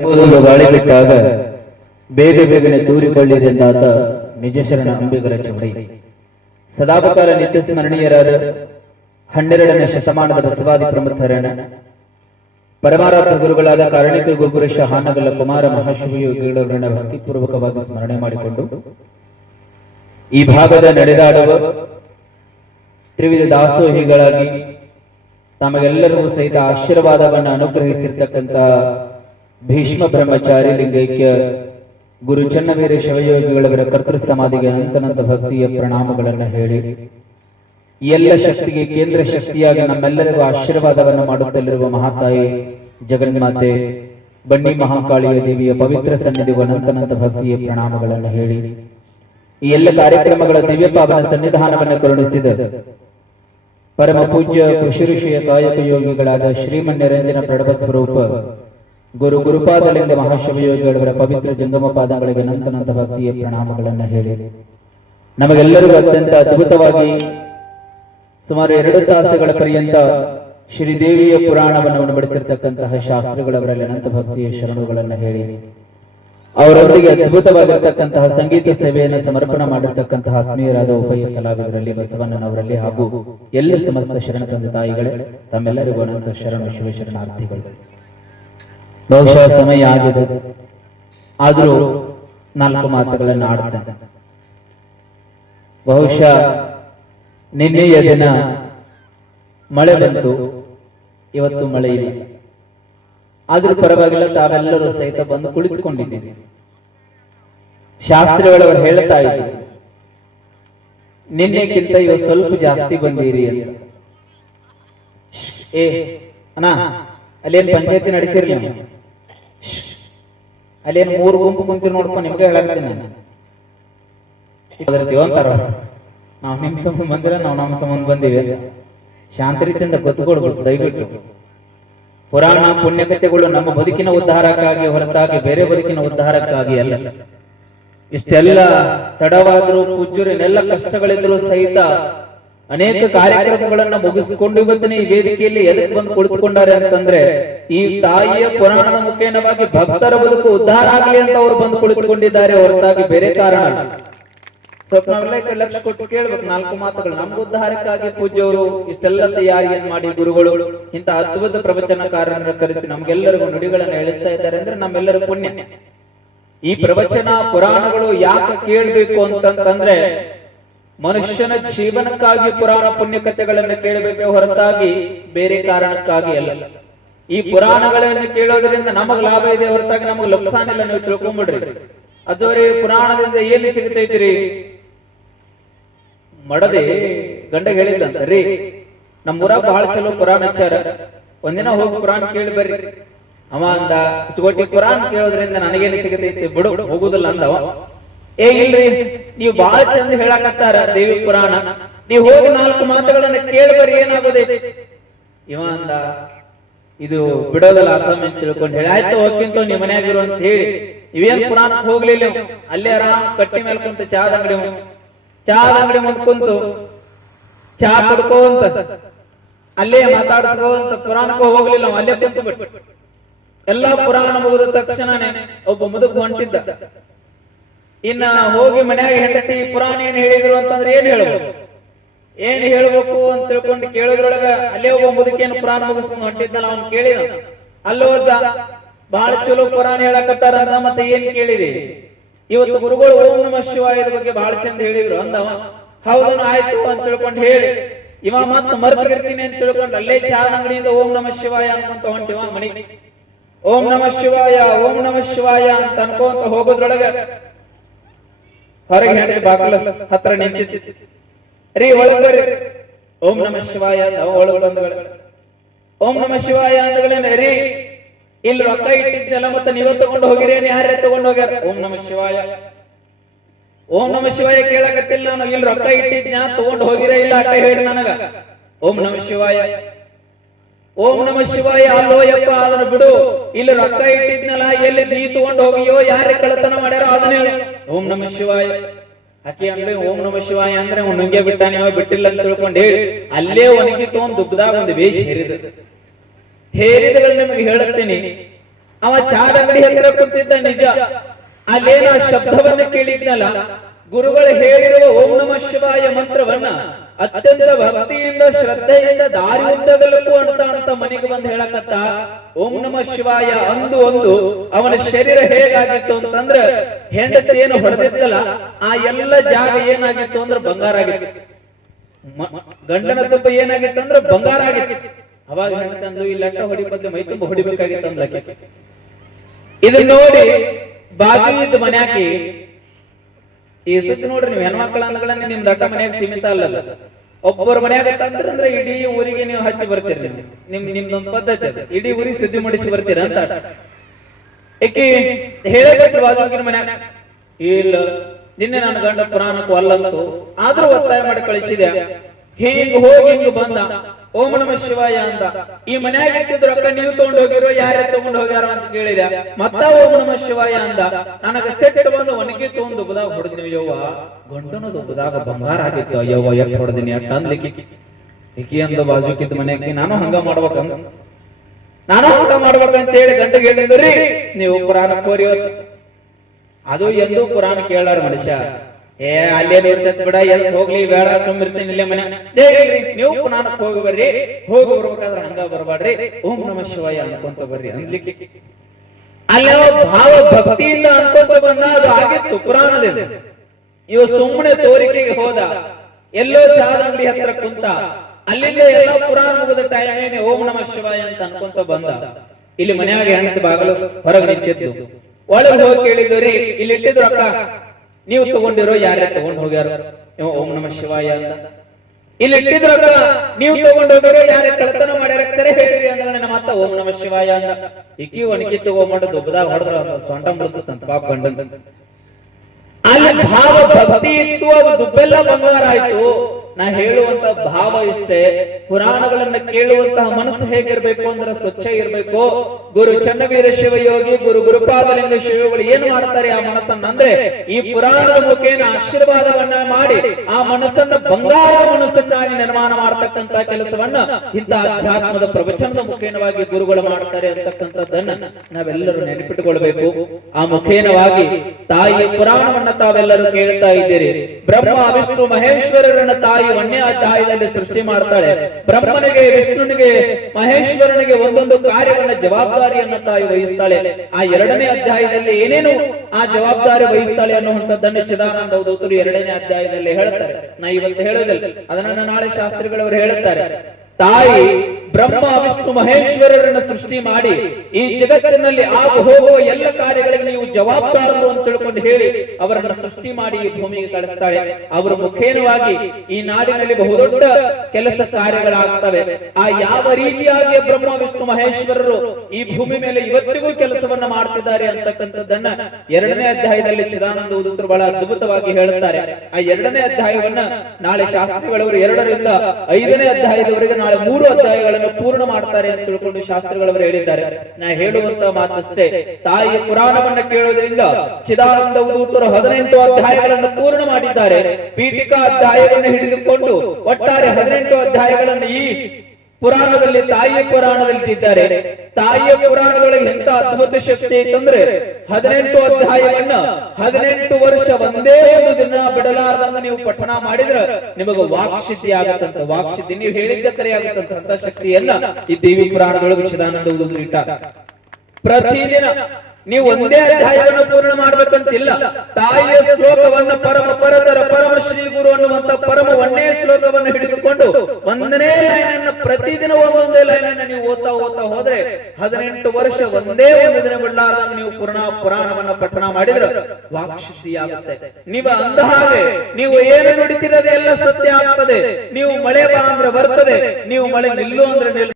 ಒಂದು ಗಾಳಿ ಬಿಟ್ಟಾಗ ಬೇಗ ಬೇಗನೆ ತೂರಿಕೊಳ್ಳಿದೆಂದಾದ ನಿಜಶರಣ ಅಂಬಿಗರ ಚೌಡಿ ಸದಾಪಕಾಲ ನಿತ್ಯ ಸ್ಮರಣೀಯರಾದ ಹನ್ನೆರಡನೇ ಶತಮಾನದ ಬಸವಾದಿ ಪ್ರಮುಖರಣ ಪರಮಾರಾಧ ಗುರುಗಳಾದ ಕಾರಣಿಕ ಗೋಪುರೇಶ ಹಾನಗಲ್ಲ ಕುಮಾರ ಮಹಾಶಿವಯೋಗಿಗಳವರನ್ನ ಭಕ್ತಿಪೂರ್ವಕವಾಗಿ ಸ್ಮರಣೆ ಮಾಡಿಕೊಂಡು, ಈ ಭಾಗದ ನಡೆದಾಡುವ ತ್ರಿವಿಧ ದಾಸೋಹಿಗಳಾಗಿ ತಮಗೆಲ್ಲರಿಗೂ ಸಹಿತ ಆಶೀರ್ವಾದವನ್ನು ಅನುಗ್ರಹಿಸಿರ್ತಕ್ಕಂತಹ ಭೀಷ್ಮ ಬ್ರಹ್ಮಚಾರಿ ಲಿಂಗೈಕ್ಯ ಗುರು ಚನ್ನವೀರ ಶಿವಯೋಗಿಗಳವರ ಕರ್ತೃ ಸಮಾಧಿಗೆ ಅನಂತನಂತ ಭಕ್ತಿಯ ಪ್ರಣಾಮಗಳನ್ನು ಹೇಳಿ. ಎಲ್ಲ ಶಕ್ತಿಗೆ ಕೇಂದ್ರ ಶಕ್ತಿಯಾಗಿ ನಮ್ಮೆಲ್ಲರಿಗೂ ಆಶೀರ್ವಾದವನ್ನು ಮಾಡುತ್ತಲಿರುವ ಮಹಾತಾಯಿ ಜಗನ್ಮಾತೆ, ಬನ್ನಿ ಮಹಾಕಾಳಿಯ ದೇವಿಯ ಪವಿತ್ರ ಸನ್ನಿಧಿಗೂ ಅನಂತನಂತ ಭಕ್ತಿಯ ಪ್ರಣಾಮಗಳನ್ನು ಹೇಳಿ. ಈ ಎಲ್ಲ ಕಾರ್ಯಕ್ರಮಗಳ ದಿವ್ಯ ಪಾವನ ಸನ್ನಿಧಾನವನ್ನು ಕರುಣಿಸಿದ ಪರಮ ಪೂಜ್ಯ ಋಷಿ ಋಷಿಯ ಕಾಯಕ ಯೋಗಿಗಳಾದ ಶ್ರೀಮನ್ ನಿರಂಜನ ಪ್ರಡಭ ಸ್ವರೂಪ ಗುರು ಗುರುಪಾದಲಿಂಗ ಮಹಾಶಿವಯೋಗಿಗಳವರ ಪವಿತ್ರ ಜಂಗಮ ಪಾದಗಳಿಗೆ ಅನಂತನಂತ ಭಕ್ತಿಯ ಪ್ರಣಾಮಗಳನ್ನು ಹೇಳಿ. ನಮಗೆಲ್ಲರಿಗೂ ಅತ್ಯಂತ ಅದ್ಭುತವಾಗಿ ಸುಮಾರು ಎರಡು ತಾಸುಗಳ ಪರ್ಯಂತ ಶ್ರೀದೇವಿಯ ಪುರಾಣವನ್ನು ಉಣಬಡಿಸಿರ್ತಕ್ಕಂತಹ ಶಾಸ್ತ್ರಗಳವರಲ್ಲಿ ಅನಂತ ಭಕ್ತಿಯ ಶರಣುಗಳನ್ನು ಹೇಳಿ. ಅವರೊಂದಿಗೆ ಅದ್ಭುತವಾಗಿರ್ತಕ್ಕಂತಹ ಸಂಗೀತ ಸೇವೆಯನ್ನು ಸಮರ್ಪಣೆ ಮಾಡಿರ್ತಕ್ಕಂತಹ ಆತ್ಮೀಯರಾದ ಉಭಯ ಕಲಾವಿದರಲ್ಲಿ ಬಸವಣ್ಣನವರಲ್ಲಿ ಹಾಗೂ ಎಲ್ಲ ಸಮಸ್ತ ಶರಣ ತಂದೆ ತಾಯಿಗಳೇ, ತಮ್ಮೆಲ್ಲರಿಗೂ ಅನಂತ ಶರಣ ಶಿವಶರಣಾರ್ಥಿಗಳು ಬಹುಶಃ ಸಮಯ ಆಗಿದೆ. ಆದರೂ ನಾಲ್ಕು ಮಾತುಗಳನ್ನು ಆಡ್ತೇನೆ ಬಹುಶಃ ನಿನ್ನೆಯ ದಿನ ಮಳೆ ಬಂತು, ಇವತ್ತು ಮಳೆ ಇಲ್ಲ. ಆದ್ರೂ ಪರವಾಗಿಲ್ಲ, ತಾವೆಲ್ಲರೂ ಸಹಿತ ಬಂದು ಕುಳಿತುಕೊಂಡಿದ್ದೀವಿ ಶಾಸ್ತ್ರಿಗಳವರು ಹೇಳ್ತಾ ಇದ್ರು, ನಿನ್ನೆಕ್ಕಿಂತ ಇವತ್ತು ಸ್ವಲ್ಪ ಜಾಸ್ತಿ ಬಂದಿರಿ ಅಂತ. ಏ, ಅಣ್ಣ ಅಲ್ಲೇನ್ ಪಂಚಾಯತಿ ನಡೆಸಿರ್ಲಿ ಅಲ್ಲೇನ್ ಮೂರು ಗುಂಪು ಕುಂತೀರಿ ನೋಡ್ಕೊಂಡು ನಿಮ್ಗೆ ಹೇಳಕ್ತೀನಿ ನಾನು ಅದರ್ತೀವಿ. ನಾವು ನಿಮ್ ಸಂಬಂಧ ಬಂದಿಲ್ಲ, ನಾವು ನಮ್ಮ ಸಂಬಂಧ ಬಂದಿವಿ. ಶಾಂತ ರೀತಿಯಿಂದ ಗೊತ್ತುಕೊಡ್ಬೇಕು, ದಯವಿಟ್ಟು ಪುರಾಣ ಪುಣ್ಯಕಥೆಗಳು ನಮ್ಮ ಬದುಕಿನ ಉದ್ಧಾರಕ್ಕಾಗಿ, ಹೊರತಾಗಿ, ಬೇರೆ ಬದುಕಿನ ಉದ್ಧಾರಕ್ಕಾಗಿ ಅಲ್ಲ ಇಷ್ಟೆಲ್ಲ ತಡವಾದರೂ ಕುಜ್ಜುರಿನೆಲ್ಲ ಕಷ್ಟಗಳಿದ್ರೂ ಸಹಿತ ಅನೇಕ ಕಾರ್ಯಕ್ರಮಗಳನ್ನ ಮುಗಿಸಿಕೊಂಡು ಇವತ್ತಿನ ಈ ವೇದಿಕೆಯಲ್ಲಿ ಎದಕ್ಕೆ ಬಂದು ಕುಳಿತುಕೊಂಡಾರೆ ಅಂತಂದ್ರೆ ಈ ತಾಯಿಯ ಪುರಾಣ ಮುಖೇನವಾಗಿ ಭಕ್ತರ ಬದುಕು ಉದ್ಧಾರ ಆಗಲಿ ಅಂತ ಅವ್ರು ಬಂದು ಕುಳಿತುಕೊಂಡಿದ್ದಾರೆ ಹೊರತಾಗಿ ಬೇರೆ ಕಾರಣ ಅಲ್ಲ. ಸ್ವಲ್ಪ ನಾವೆಲ್ಲ ಲಕ್ಷ ಕೊಟ್ಟು ಕೇಳ್ಬೇಕು ನಾಲ್ಕು ಮಾತುಗಳು. ನಮ್ಮ ಉದ್ಧಾರಕ್ಕಾಗಿ ಪೂಜ್ಯವರು ಇಷ್ಟೆಲ್ಲ ತಯಾರಿಯನ್ನು ಮಾಡಿ ಗುರುಗಳು? ಇಂತ ಅದ್ಭುತ ಪ್ರವಚನಕಾರರನ್ನು ಕರೆಸಿ ನಮ್ಗೆಲ್ಲರಿಗೂ ನುಡಿಗಳನ್ನು ಎಳಿಸ್ತಾ ಇದ್ದಾರೆ ಅಂದ್ರೆ ನಮ್ಮೆಲ್ಲರ ಪುಣ್ಯ. ಈ ಪ್ರವಚನ ಪುರಾಣಗಳು ಯಾಕೆ ಕೇಳ್ಬೇಕು ಅಂತಂತಂದ್ರೆ ಮನುಷ್ಯನ ಜೀವನಕ್ಕಾಗಿ ಪುರಾಣ ಪುಣ್ಯ ಕಥೆಗಳನ್ನು ಕೇಳಬೇಕೆ ಹೊರತಾಗಿ ಬೇರೆ ಕಾರಣಕ್ಕಾಗಿ ಅಲ್ಲ. ಈ ಪುರಾಣಗಳನ್ನು ಕೇಳೋದ್ರಿಂದ ನಮಗ್ ಲಾಭ ಇದೆ ಹೊರತಾಗಿ ನಮಗ್ ಲಕ್ಷಾನ ಇಲ್ಲ ನೀವು ತಿಳ್ಕೊಂಡ್ಬಿಡ್ರಿ ಅದುವರೆ ಪುರಾಣದಿಂದ ಏನು ಸಿಗ್ತೈತಿರಿ ಮಡದೆ ಗಂಡ ಹೇಳಿದಂತ ರೀ ನಮ್ಮೂರ ಬಹಳ ಚಲೋ ಪುರಾಣ ಹಚ್ಚಾರ ಒಂದಿನ ಹೋಗಿ ಪುರಾಣ ಕೇಳಿ ಬರ್ರಿ. ಅವ ಅಂದ ಚುಗೋಟಿ ಪುರಾಣ ಕೇಳೋದ್ರಿಂದ ನನಗೇನು ಸಿಗತೈತಿ ಬಿಡು, ಹೋಗುದಿಲ್ಲ ಅಂದವ. ಏ, ಇಲ್ರಿ, ನೀವು ಬಹಳ ಚಂದ ಹೇಳಕತ್ತಾರ ದೇವಿ ಪುರಾಣ. ನೀವು ಹೋಗಿ ನಾಲ್ಕು ಮಾತುಗಳನ್ನ ಕೇಳಬರಿ ಏನಾಗೋದೇ ಏನಾಗೋದೈತಿ? ಇವ ಅಂದ, ಇದು ಬಿಡೋದಲ್ಲ ಅಸಮ್ ಅಂತ ತಿಳ್ಕೊಂಡು ಹೇಳಿ, ಆಯ್ತು ಹೋಗ್ಕಿಂತ ನಿಮ್ ಮನೆಯಾಗಿರು ಅಂತ ಹೇಳಿ. ಇವೇನ್ ಪುರಾಣಕ್ಕೆ ಹೋಗ್ಲಿಲ್ಲ. ಅಲ್ಲೇ ಆರಾಮ್ ಕಟ್ಟಿ ಮೇಲೆ ಕುಂತ ಚಾದ ಅಂಗಡಿ ಚಾದ ಅಂಗಡಿ ಮುಂದ್ ಕುಂತು ಚಾ ಕುಡ್ಕೋಂತ ಅಲ್ಲೇ ಮಾತಾಡ್ಸ್ಕೋಂತ ಪುರಾಣಕ್ಕೂ ಹೋಗ್ಲಿಲ್ಲ ಅಲ್ಲೇ ಕುಂತು ಬಿಟ್ಟು ಎಲ್ಲಾ ಪುರಾಣ ಮುಗಿದ ತಕ್ಷಣನೇ ಒಬ್ಬ ಮುದುಕ ಹೊಂಟಿದ್ದ. ಇನ್ನ ಹೋಗಿ ಮನ್ಯಾಗ ಹೆಂಡತಿ ಪುರಾಣ ಏನ್ ಹೇಳಿದ್ರು ಅಂತಂದ್ರೆ ಏನ್ ಹೇಳ್ಬೇಕು ಏನ್ ಹೇಳ್ಬೇಕು ಅಂತ ತಿಳ್ಕೊಂಡು ಕೇಳೋದ್ರೊಳಗ ಅಲ್ಲೇ ಒಬ್ಬ ಮುದುಕೇನು ಪುರಾಣ ಮುಗಿಸ್ಕೊಂಡು ಹೊಂಟಿದ್ನಲ್ಲ ಅವ್ನು ಕೇಳಿದ. ಅಲ್ಲೋದ ಬಹಳ ಚಲೋ ಪುರಾಣ ಹೇಳಕತ್ತಾರ ಅಂತ ಮತ್ತೆ ಏನ್ ಕೇಳಿದಿ? ಇವತ್ತು ಗುರುಗಳು ಓಂ ನಮ ಶಿವಾಯದ ಬಗ್ಗೆ ಬಹಳ ಚಂದ ಹೇಳಿದ್ರು. ಅಂದವ ಹೌದು ಆಯ್ತು ಅಂತ ತಿಳ್ಕೊಂಡು ಹೇಳಿ. ಇವ ಮತ್ತ ಮರ್ತಿರ್ತೀನಿ ಅಂತ ತಿಳ್ಕೊಂಡು ಅಲ್ಲೇ ಚಾ ಅಂಗಡಿಯಿಂದ ಓಂ ನಮ ಶಿವಾಯ ಅನ್ಕೊಂತ ಹೊಂಟಿವ ಮನಿ ಓಂ ನಮ ಶಿವಾಯ, ಓಂ ನಮ ಶಿವಾಯ ಅಂತ ಅನ್ಕೊಂತ ಹೋಗೋದ್ರೊಳಗ ಹೊರಗೆ ಹೆಂಡ್ರಿ ಬಾಗಿಲ ಹತ್ರ ನಿಂತಿತ್ತು. ರೀ, ಒಳಗೆ ಬರ್ರಿ. ಓಂ ನಮ ಶಿವಾಯ, ನಾವು ಒಳಗೆ ಬಂದಗಳ. ಓಂ ನಮ ಶಿವಾಯ ಅಂದಗಳೇನೆ, ರೀ. ಇಲ್ಲಿ ರೊಕ್ಕ ಇಟ್ಟಿದ್ನೆಲ್ಲ ಮತ್ತೆ ನೀವೇ ತಗೊಂಡು ಹೋಗಿರೇನ್ ಯಾರೇ ತಗೊಂಡು ಹೋಗ್ಯಾರ? ಓಂ ನಮ ಶಿವಾಯ. ಓಂ ನಮ ಶಿವಾಯ ಕೇಳಕತ್ತಿಲ್ಲ ನಾನು, ಇಲ್ಲಿ ರೊಕ್ಕ ಇಟ್ಟಿದ್ನ, ತಗೊಂಡು ಹೋಗಿರೇ ಇಲ್ಲ, ಅಟ್ಟ ಹೇಳಿ ನನಗ. ಓಂ ನಮ ಶಿವಾಯ. ಓಂ ನಮ ಶಿವಾಯ, ಅಲ್ಲೋ ಯಪ್ಪ, ಅದನ್ನ ಬಿಡು. ಇಲ್ಲಿ ರೊಕ್ಕ ಇಟ್ಟಿದ್ನಲ್ಲ, ಎಲ್ಲಿ ನೀ ತಗೊಂಡು ಹೋಗಿಯೋ ಯಾರೇ ಕಳತನ ಮಾಡ್ಯಾರೋ ಅದನ್ನ ಹೇಳು. ಓಂ ನಮ ಶಿವಾಯ. ಅಕ್ಕಿ ಅಂದ್ರೆ ಓಂ ನಮ ಶಿವಾಯ ಅಂದ್ರೆ ಅವ್ನು ನುಂಗೆ ಬಿಟ್ಟಾನೆ ಬಿಟ್ಟಿಲ್ಲ ಅಂತ ತಿಳ್ಕೊಂಡು ಹೇಳಿ. ಅಲ್ಲೇ ಒಣಗಿ ತಗೊಂಡ್ ದುಗ್ಗದಾಗ ಒಂದು ವೇಷ ಹೇರಿದ ಹೇರಿದಗಳು ನಿಮಗೆ ಹೇಳುತ್ತೇನೆ. ಅವ ಚಾದ ಅಂಗಡಿ ಹತ್ತಿರ ಕೂತಿದ್ದ ನಿಜ. ಅಲ್ಲೇನ ಶಬ್ದವನ್ನ ಕೇಳಿದ್ನಲ್ಲ. ಗುರುಗಳು ಹೇಳಿರುವ ಓಂ ನಮ ಶಿವಾಯ ಮಂತ್ರವನ್ನ ಅತ್ಯಂತ ಭಕ್ತಿಯಿಂದ, ಶ್ರದ್ಧೆಯಿಂದ ದಾರಿ ಉದ್ದಗಲಕ್ಕೂ ಅಂತ ಅಂತ ಮನೆಗೆ ಬಂದು ಹೇಳಕತ್ತ, ಓಂ ನಮ ಶಿವಾಯ ಅಂದು ಒಂದು ಅವನ ಶರೀರ ಹೇಗಾಗಿತ್ತು ಅಂತಂದ್ರ ಹೆಂಡತಿ ಏನು ಹೊಡೆದಿತ್ತಲ್ಲ, ಆ ಎಲ್ಲ ಜಾಗ ಏನಾಗಿತ್ತು ಅಂದ್ರೆ ಬಂಗಾರ ಆಗಿತ್ತು. ಗಂಡನ ತುಪ್ಪ ಏನಾಗಿತ್ತು ಅಂದ್ರೆ ಬಂಗಾರ ಆಗಿತ್ತು. ಅವಾಗ ಹೆಂಡತಂದು ಈ ಲಟ್ಟ ಹೊಡಿ ಬಂದು ಮೈ ತುಂಬ ಹೊಡಿಬೇಕಾಗಿತ್ತು ಅಂದ್ಲಕ್ಕೆ. ಇದನ್ನ ನೋಡಿ ಬಾಜು ಇದ್ದ ಮನ್ಯಾಕಿ ಈ ಸುತ್ತ ನೋಡ್ರಿ ನೀವು ಹೆಣ್ಮಕ್ಳ ಅಂದ್ಗಳನ್ನ ನಿಮ್ ದಟ್ಟ ಮನ್ಯಾಗ ಸೀಮಿತ ಅಲ್ಲಲ್ಲ ಒಬ್ಬರ ಮನ್ಯಾಗ ಅಂದ್ರೆ ಇಡೀ ಊರಿಗೆ ನೀವು ಹಚ್ಚಿ ಬರ್ತೀರಿ ನೀವು ನಿಮ್ ನಿಮ್ದೊಂದು ಪದ್ಧತಿ ಅದು. ಇಡೀ ಊರಿಗೆ ಸುದ್ದಿ ಮಾಡಿಸಿ ಬರ್ತೀರ ಅಂತ ಏಕೆ ಹೇಳಬೇಕು ಬಾಜುಗಿನ ಮನ್ಯಾಗ? ಇಲ್ಲ. ನಿನ್ನೆ ನನ್ನ ಗಂಡ ಪುರಾಣಕ್ಕೂ ಅಲ್ಲಂತು ಆದ್ರೂ ಒತ್ತಾಯ ಮಾಡಿ ಕಳಿಸಿದೆ ಹಿಂಗ್ ಹೋಗಿ ಹಿಂಗ್ ಬಂದ. ಓಂ ನಮ ಶಿವಾಯ ಅಂತ. ಈ ಮನ್ಯಾಗ ಇಟ್ಟಿದ್ರು ರೊಕ್ಕ ನೀವು ತಗೊಂಡ್ ಹೋಗಿರೋ ಯಾರೇ ತಗೊಂಡ್ ಹೋಗ್ಯಾರ ಅಂತ ಕೇಳಿದ ಮತ್ತ ಓಂ ನಮ ಶಿವಾಯ ಅಂದ ನನಗ ಸೆಟ್ ಬಂದು ಒಣಗಿ ತಗೊಂಡು ಬುದಾಗ ಹೊಡೆದಿನಿ ಯವ್ವ. ಗಂಡನದು ಬುದಾಗ ಬಂಗಾರ ಆಗಿತ್ತು. ಯವ್ವ ಎಟ್ ಹೊಡೆದಿನಿ ಅಟ್ಟ ಅಂದ್ಲಿಕ್ಕೆ. ಇಕಿ ಅಂದ ಬಾಜುಕಿದ್ದ ಮನೆಗೆ ನಾನು ಹಂಗ ಮಾಡ್ಬೇಕಂದ ನಾನು ಊಟ ಮಾಡ್ಬೇಕಂತ ಹೇಳಿ ಗಂಟೆಗೆ ಹೇಳಿದ್ರಿ ನೀವು ಪುರಾಣ ಕೋರಿ ಅದು ಎಂದು ಪುರಾಣ ಕೇಳಾರ ಮನುಷ್ಯ. ಏ, ಅಲ್ಲೇ ಇರ್ತೈತ್ ಬಿಡ ಎಲ್ ಹೋಗ್ಲಿ, ಬೇಡ ಸುಮ್ಮಿರ್ತೀನಿ ಇಲ್ಲೇ ಮನೆ. ನೀವು ಪುನಃ ಹೋಗಿ ಬರ್ರಿ ಹೋಗಿ ಬರ್ಬೇಕಾದ್ರೆ ಹಂಗ ಬರಬಾಡ್ರಿ. ಓಂ ನಮ ಶಿವಾಯ ಅನ್ಕೊಂತ ಬರ್ರಿ ಅನ್ಲಿಕ್ಕೆ ಅಲ್ಲೇ ಭಾವ ಭಕ್ತಿಯಿಂದ ಅನ್ಕೊಂತ ಬಂದ, ಅದು ಆಗಿತ್ತು ಪುರಾಣದಿಂದ ಇವ ಸುಮ್ಮನೆ ತೋರಿಕೆಗೆ ಹೋದ, ಎಲ್ಲೋ ಚಾರಂಗಿ ಹತ್ರ ಕುಂತ, ಅಲ್ಲಿಂದ ಎಲ್ಲ ಪುರಾಣ ಮುಗಿದ ಟೈಮ್ ಓಂ ನಮ ಶಿವಾಯ ಅಂತ ಅನ್ಕೊಂತ ಬಂದ. ಇಲ್ಲಿ ಮನೆಯಾಗ ಹೆಣ್ತಿ ಬಾಗಲ ಹೊರಗೆ ನಿಂತಿದ್ದು. ಒಳಗೆ ಹೋಗಿ ಕೇಳಿದ್ರಿ ಇಲ್ಲಿ ಇಟ್ಟಿದ್ರು ಅಕ್ಕ. ನೀವು ತಗೊಂಡಿರೋ ಯಾರೇ ತಗೊಂಡ್ ಹೋಗ್ಯಾರ? ಓಂ ನಮ ಶಿವಾಯ ಅಂತ. ಇಲ್ಲಿ ಇಟ್ಟಿದ್ರ ನೀವು ತಗೊಂಡ್ ಹೋಗಿರೋ ಯಾರೇ ಕಳತನ ಮಾಡ್ಯಾರ, ಕರೆ ಹೇಳ್ರಿ ಅಂದ್ರೆ ನಮ್ಮ ಅತ್ತ ಓಂ ನಮ ಶಿವಾಯ ಅಂದ. ಇಕ್ಕಿ ಒಣಕಿ ತಗೊಂಡ್ಬಂಡು ದುಬ್ಬದಾಗ ಹೊಡೆದ್ರ ಸೊಂಟ ಮುಳುತ್ತಂತ ಪಾಪ ಗಂಡನ್ ಅಲ್ಲಿ ಭಾವ ಭಕ್ತಿ ಇತ್ತು, ಅದು ದುಬ್ಬೆಲ್ಲ ಬಂಗಾರ ಆಯ್ತು. ನಾ ಹೇಳುವಂತ ಭಾವ ಇಷ್ಟೇ. ಪುರಾಣಗಳನ್ನ ಕೇಳುವಂತಹ ಮನಸ್ಸು ಹೇಗಿರ್ಬೇಕು ಅಂದ್ರೆ ಸ್ವಚ್ಛ ಇರ್ಬೇಕು. ಗುರು ಚನ್ನವೀರ ಶಿವಯೋಗಿ, ಗುರು ಗುರುಪಾದಲಿಂಗ ಶಿವಗಳು ಏನ್ ಮಾಡ್ತಾರೆ ಆ ಮನಸ್ಸನ್ನ ಅಂದ್ರೆ ಈ ಪುರಾಣದ ಮುಖೇನ ಆಶೀರ್ವಾದವನ್ನ ಮಾಡಿ ಆ ಮನಸ್ಸನ್ನ ಬಂಗಾರ ಮನಸ್ಸನ್ನಾಗಿ ನಿರ್ಮಾಣ ಮಾಡತಕ್ಕಂತ ಕೆಲಸವನ್ನ ಇಂಥ ಅಧ್ಯಾತ್ಮದ ಪ್ರವಚನದ ಮುಖೇನವಾಗಿ ಗುರುಗಳು ಮಾಡ್ತಾರೆ ಅಂತಕ್ಕಂಥದ್ದನ್ನ ನಾವೆಲ್ಲರೂ ನೆನಪಿಟ್ಟುಕೊಳ್ಬೇಕು ಆ ಮುಖೇನವಾಗಿ ತಾಯಿಯ ಪುರಾಣವನ್ನ ತಾವೆಲ್ಲರೂ ಕೇಳ್ತಾ ಇದ್ದೀರಿ. ಬ್ರಹ್ಮ, ವಿಷ್ಣು, ಮಹೇಶ್ವರರನ್ನ ತಾಯಿ ಒಂದೇ ಅಧ್ಯಾಯದಲ್ಲಿ ಸೃಷ್ಟಿ ಮಾಡ್ತಾಳೆ. ಬ್ರಹ್ಮನಿಗೆ, ವಿಷ್ಣುನಿಗೆ, ಮಹೇಶ್ವರನಿಗೆ ಒಂದೊಂದು ಕಾರ್ಯವನ್ನ ಜವಾಬ್ದಾರಿಯನ್ನ ತಾಯಿ ವಹಿಸ್ತಾಳೆ. ಆ ಎರಡನೇ ಅಧ್ಯಾಯದಲ್ಲಿ ಏನೇನು ಆ ಜವಾಬ್ದಾರಿ ವಹಿಸ್ತಾಳೆ ಅನ್ನುವಂಥದ್ದನ್ನು ಚಿದಾನಂದ ಎರಡನೇ ಅಧ್ಯಾಯದಲ್ಲಿ ಹೇಳ್ತಾರೆ. ನಾ ಇವತ್ತು ಹೇಳೋದಿಲ್ಲ. ಅದನ್ನ ನಾಳೆ ಶಾಸ್ತ್ರಿಗಳವರು ಹೇಳುತ್ತಾರೆ. ತಾಯಿ ಬ್ರಹ್ಮ, ವಿಷ್ಣು, ಮಹೇಶ್ವರರನ್ನ ಸೃಷ್ಟಿ ಮಾಡಿ ಈ ಜಗತ್ತಿನಲ್ಲಿ ಆಗು ಹೋಗುವ ಎಲ್ಲ ಕಾರ್ಯಗಳಿಗೆ ನೀವು ಜವಾಬ್ದಾರರು ಅಂತ ತಿಳ್ಕೊಂಡು ಹೇಳಿ ಅವರನ್ನ ಸೃಷ್ಟಿ ಮಾಡಿ ಈ ಭೂಮಿಗೆ ಕಳಿಸ್ತಾಳೆ ಅವರು ಮುಖೇನವಾಗಿ ಈ ನಾಡಿನಲ್ಲಿ ಬಹುದೊಡ್ಡ ಕೆಲಸ ಕಾರ್ಯಗಳಾಗ್ತವೆ. ಆ ಯಾವ ರೀತಿಯಾಗಿ ಬ್ರಹ್ಮ, ವಿಷ್ಣು, ಮಹೇಶ್ವರರು ಈ ಭೂಮಿ ಮೇಲೆ ಇವತ್ತಿಗೂ ಕೆಲಸವನ್ನ ಮಾಡ್ತಿದ್ದಾರೆ ಅಂತಕ್ಕಂಥದ್ದನ್ನ ಎರಡನೇ ಅಧ್ಯಾಯದಲ್ಲಿ ಚಿದಾನಂದ ಉದುತರು ಬಹಳ ಅದ್ಭುತವಾಗಿ ಹೇಳುತ್ತಾರೆ. ಆ ಎರಡನೇ ಅಧ್ಯಾಯವನ್ನ ನಾಳೆ ಶಾಸ್ತ್ರಿಗಳವರು ಎರಡರಿಂದ ಐದನೇ ಅಧ್ಯಾಯದವರೆಗೆ ನಾಳೆ ಮೂರು ಅಧ್ಯಾಯಗಳನ್ನು ಪೂರ್ಣ ಮಾಡ್ತಾರೆ ಅಂತ ತಿಳ್ಕೊಂಡು ಶಾಸ್ತ್ರಗಳವರು ಹೇಳಿದ್ದಾರೆ. ನಾ ಹೇಳುವಂತ ಮಾತಷ್ಟೇ ತಾಯಿ ಪುರಾಣವನ್ನ ಕೇಳೋದ್ರಿಂದ ಚಿದಾನಂದ ಉದೂತರು ಹದಿನೆಂಟು ಅಧ್ಯಾಯಗಳನ್ನು ಪೂರ್ಣ ಮಾಡಿದ್ದಾರೆ. ಪೀಠಿಕಾ ಅಧ್ಯಾಯವನ್ನು ಹಿಡಿದುಕೊಂಡು ಒಟ್ಟಾರೆ ಹದಿನೆಂಟು ಅಧ್ಯಾಯಗಳನ್ನು ಈ ಪುರಾಣದಲ್ಲಿ, ತಾಯಿಯ ಪುರಾಣದಲ್ಲಿ ಇದ್ದಾರೆ ತಾಯಿಯ ಪುರಾಣದೊಳಗೆ ಎಂತ ಅದ್ಭುತ ಶಕ್ತಿ ಐತಂದ್ರೆ ಹದಿನೆಂಟು ಅಧ್ಯಾಯವನ್ನ ಹದಿನೆಂಟು ವರ್ಷ ಒಂದೇ ಒಂದು ದಿನ ಬಿಡಲಾರ್ದಂಗ ನೀವು ಪಠಣ ಮಾಡಿದ್ರೆ ನಿಮಗೆ ವಾಕ್ಸಿದ್ಧಿ ಆಗತ್ತಂತ. ವಾಕ್ಸಿದ್ಧಿ ನೀವು ಹೇಳಿದ್ದ ಕರೆ ಆಗತ್ತಂತ. ಅಂತ ಶಕ್ತಿಯನ್ನ ಈ ದೇವಿ ಉದುರು ಇಟ್ಟ ಪ್ರತಿದಿನ ನೀವು ಒಂದೇ ಅಧ್ಯಾಯವನ್ನು ಪೂರ್ಣ ಮಾಡ್ಬೇಕಂತಿಲ್ಲ. ತಾಯಿಯ ಶ್ಲೋಕವನ್ನ ಪರಮ ಪರತರ ಪರಮ ಶ್ರೀ ಗುರು ಅನ್ನುವಂತ ಪರಮ ಒಂದೇ ಶ್ಲೋಕವನ್ನು ಹಿಡಿದುಕೊಂಡು ಒಂದನೇ ಲೈನ್ ಅನ್ನ ಪ್ರತಿದಿನ ಒಂದೊಂದೇ ಲೈನ್ ಅನ್ನ ನೀವು ಓದ್ತಾ ಓದ್ತಾ ಹೋದ್ರೆ ಹದಿನೆಂಟು ವರ್ಷ ಒಂದೇ ಒಂದು ದಿನ ಬಿಡಲಾರ ನೀವು ಪುರಾಣ ಪುರಾಣವನ್ನ ಪಠಣ ಮಾಡಿದ್ರೆ ವಾಕ್ಶುದ್ಧಿ ಆಗುತ್ತೆ. ನೀವು ಅಂದ ಹಾಗೆ ನೀವು ಏನು ನುಡಿತಿರೋದೆಲ್ಲ ಸತ್ಯ ಆಗ್ತದೆ. ನೀವು ಮಳೆ ಬಾ ಅಂದ್ರೆ ಬರ್ತದೆ. ನೀವು ಮಳೆ ನಿಲ್ಲು ಅಂದ್ರೆ ನಿಲ್